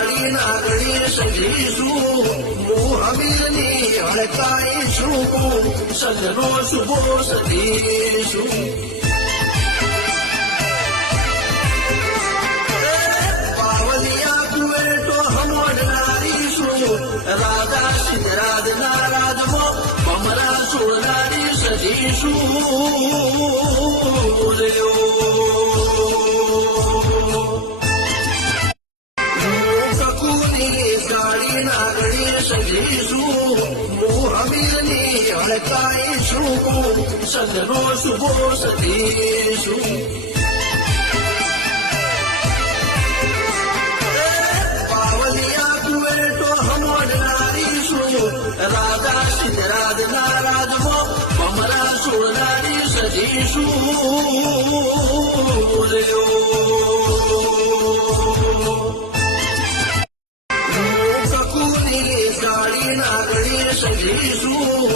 साडी नागडी सजरीશું હું અમીરની હડકાઈશું સજનો શુભો સતીશું પાવલિયા કુવેટો હમોડનારીશું રાધા સિદ્ધરાજના રાજમાં કમરા સોનારી સજીશું સાડી નાગડી સજરીશું હું અમીરની હડકાઈશું સજનો શુભો સતીશું પાવલિયા કુવેટો હમોડનારીશું રાધા સિદ્ધરાજના રાજમાં કમરા સોનારી સજીશું સાડી નાગડી સજરીશું